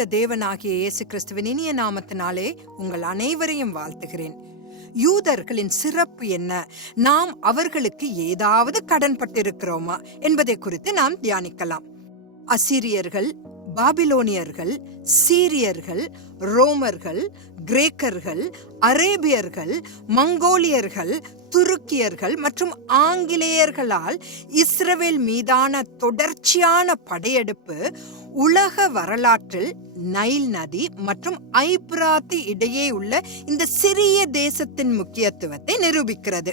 பரிசுத்த தேவனாகிய இயேசு கிறிஸ்துவின் இனிய நாமத்தினாலே உங்கள் அனைவரையும் வாழ்த்துகிறேன். யூதர்களின் சிறப்பு என்ன? நாம் அவர்களுக்கு ஏதாவது கடன்பட்டிருக்கிறோமா என்பதை குறித்து நாம் தியானிக்கலாம். அசிரியர்கள் பாபிலோனியர்கள் சீரியர்கள் ரோமர்கள் கிரேக்கர்கள் அரேபியர்கள் மங்கோலியர்கள் துருக்கியர்கள் மற்றும் ஆங்கிலேயர்களால் இஸ்ரவேல் மீதான தொடர்ச்சியான படையெடுப்பு உலக வரலாற்றில் நைல் நதி மற்றும் ஐப்ராத்து இடையே உள்ள இந்த சிறிய தேசத்தின் முக்கியத்துவத்தை நிரூபிக்கிறது.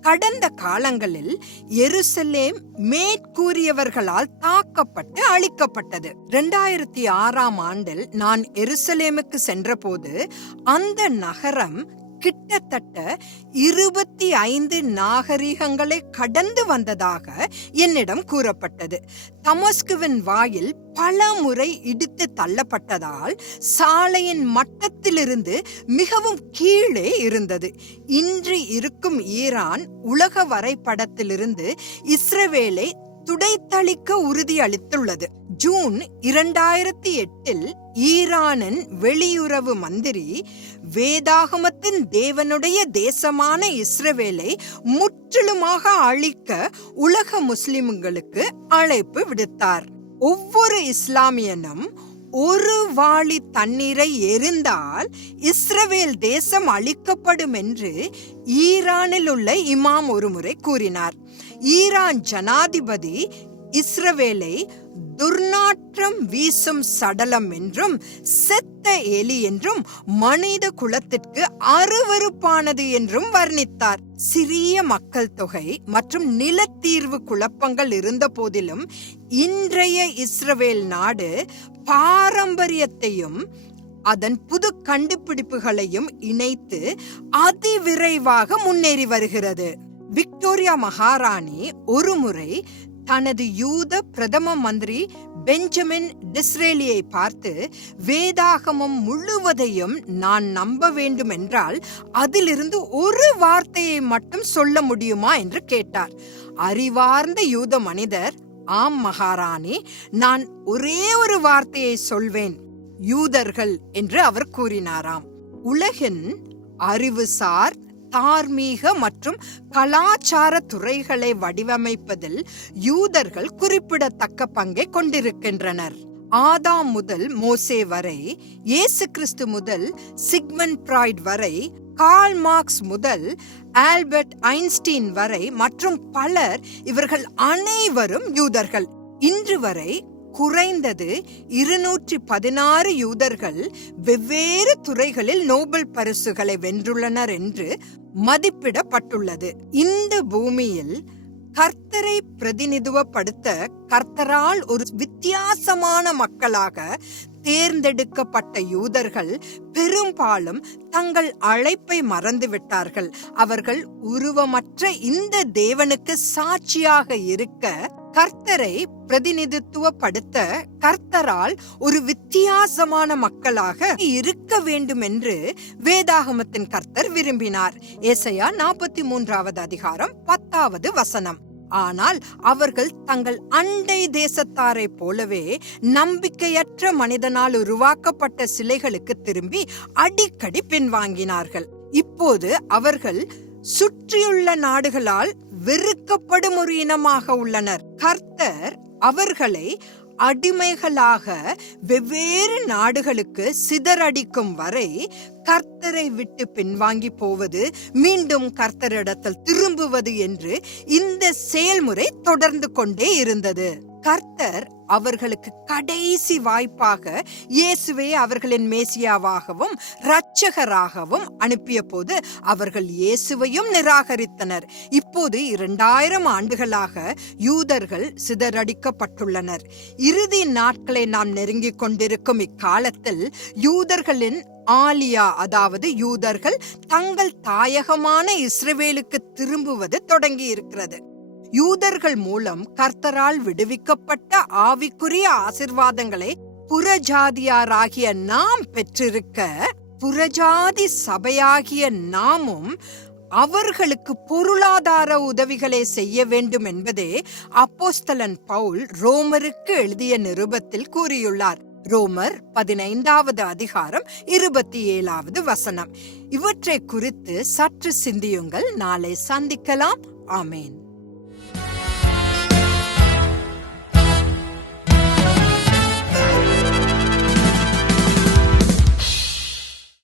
கடந்த காலங்களில் எருசலேம் மேற்கூறியவர்களால் தாக்கப்பட்டு அழிக்கப்பட்டது. இரண்டாயிரத்தி ஆறாம் ஆண்டில் நான் எருசலேமுக்கு சென்றபோது அந்த நகரம் கிட்டத்தட்ட இருபத்தி ஐந்து நாகரிகங்களை கடந்து வந்ததாக என்னிடம் கூறப்பட்டது. தமஸ்குவின் வாயில் பல முறை இடித்து தள்ளப்பட்டதால் சாலையின் மட்டத்திலிருந்து மிகவும் கீழே இருந்தது. இன்று இருக்கும் ஈரான் உலக வரைபடத்திலிருந்து இஸ்ரவேலை துடைத்தளிக்க உறுதியளித்துள்ளது ஜூன் இரண்டாயிரத்தி எட்டில் ஈரானின் வெளியுறவு மந்திரி வேதாகமத்தின் தேவனுடைய தேசமான இஸ்ரவேலை முற்றிலுமாக அழிக்க உலக முஸ்லிம்களுக்கு அழைப்பு விடுத்தார். ஒவ்வொரு இஸ்லாமியனும் ஒரு வாளி தண்ணீரை எரிந்தால் இஸ்ரவேல் தேசம் அழிக்கப்படும் என்று ஈரானில் உள்ள இமாம் ஒருமுறை கூறினார். ஈரான் ஜனாதிபதி இஸ்ரவேலை துர்நாற்றம் வீசும் சடலம் என்றும் செத்த எலி என்றும் மனித குலத்திற்கு அருவருப்பானது என்றும் வர்ணித்தார். சிறிய மக்கள் தொகை மற்றும் நிலத்தீர்வு குழப்பங்கள் இருந்த போதிலும் இன்றைய இஸ்ரவேல் நாடு பாரம்பரியத்தையும் அதன் புது கண்டுபிடிப்புகளையும் இணைத்து அதிவிரைவாக முன்னேறி வருகிறது. விக்டோரியா மகாராணி ஒருமுறை தனது யூத பிரதம மந்திரி பெஞ்சமின் டிஸ்ரேலியை பார்த்து வேதாகமம் முழுவதையும் நான் நம்ப வேண்டும் என்றால் அதிலிருந்து ஒரு வார்த்தையை மட்டும் சொல்ல முடியுமா? என்று கேட்டார். அறிவார்ந்த யூத மனிதர் ஆம் மகாராணி நான் ஒரே ஒரு வார்த்தையை சொல்வேன் யூதர்கள் என்று அவர் கூறினாராம். உலகின் அறிவுசார் தார்மீக மற்றும் கலாச்சார துறைகளை வடிவமைப்பதில் யூதர்கள் குறிப்பிடத்தக்க பங்கை கொண்டிருக்கின்றனர். ஆதாம் முதல் மோசே வரை இயேசு கிறிஸ்து முதல் சிக்மன் பிராய்ட் வரை கால் மார்க்ஸ் முதல் ஆல்பர்ட் ஐன்ஸ்டீன் வரை மற்றும் பலர் இவர்கள் அனைவரும் யூதர்கள். இன்று வரை குறைந்தது இருநூற்றி பதினாறு யூதர்கள் வெவ்வேறு துறைகளில் நோபல் பரிசுகளை வென்றுள்ளனர் என்று மதிப்பிடப்பட்டுள்ளது. இந்த பூமியில் கர்த்தரை பிரதிநிதுவப்படுத்த கர்த்தரால் ஒரு வித்தியாசமான மக்களாக தேர்ந்தெடுக்கப்பட்ட யூதர்கள் பெரும்பாலும் தங்கள் அழைப்பை மறந்துவிட்டார்கள். அவர்கள் உருவமற்ற இந்த தேவனுக்கு சாட்சியாக இருக்க கர்த்தரை பிரதிநிதித்துவப்படுத்த கர்த்தரால் ஒரு வித்தியாசமான மக்களாக இருக்க வேண்டும் என்று வேதாகமத்தின் கர்த்தர் விரும்பினார். ஏசையா நாற்பத்தி மூன்றாவது அதிகாரம் பத்தாவது வசனம். ஆனால் அவர்கள் தங்கள் அண்டை தேசத்தாரை போலவே நம்பிக்கையற்ற மனிதனால் உருவாக்கப்பட்ட சிலைகளுக்கு திரும்பி அடிக்கடி பின்வாங்கினார்கள். இப்போது அவர்கள் சுற்றியுள்ள நாடுகளால் வெறுக்கப்படும் ஒரு இனமாக உள்ளனர். கர்த்தர் அவர்களை அடிமைகளாக வெவ்வேறு நாடுகளுக்கு சிதறடிக்கும் வரை கர்த்தரை விட்டு பின்வாங்கி போவது மீண்டும் கர்த்தரிடத்தில் திரும்புவது என்று இந்த செயல்முறை தொடர்ந்து கொண்டே இருந்தது. கர்த்தர் அவர்களுக்கு கடைசி வாய்ப்பாக இயேசுவே அவர்களின் மேசியாவாகவும் இரட்சகராகவும் அனுப்பிய போது அவர்கள் இயேசுவையும் நிராகரித்தனர். இப்போது இரண்டாயிரம் ஆண்டுகளாக யூதர்கள் சிதறடிக்கப்பட்டுள்ளனர். இறுதி நாட்களை நாம் நெருங்கிக் கொண்டிருக்கும் இக்காலத்தில் யூதர்களின் ஆலியா அதாவது யூதர்கள் தங்கள் தாயகமான இஸ்ரவேலுக்கு திரும்புவது தொடங்கி இருக்கிறது யூதர்கள் மூலம் கர்த்தரால் விடுவிக்கப்பட்ட ஆவிக்குரிய ஆசிர்வாதங்களை புறஜாதியாராகிய நாம் பெற்றிருக்க புறஜாதி சபையாகிய நாமும் அவர்களுக்கு பொருளாதார உதவிகளை செய்ய வேண்டும் என்பதே அப்போஸ்தலன் பவுல் ரோமருக்கு எழுதிய நிருபத்தில் கூறியுள்ளார். ரோமர் பதினைந்தாவது அதிகாரம் இருபத்தி ஏழாவது வசனம். இவற்றை குறித்து சற்று சிந்தியுங்கள் நாளை சந்திக்கலாம். ஆமேன்.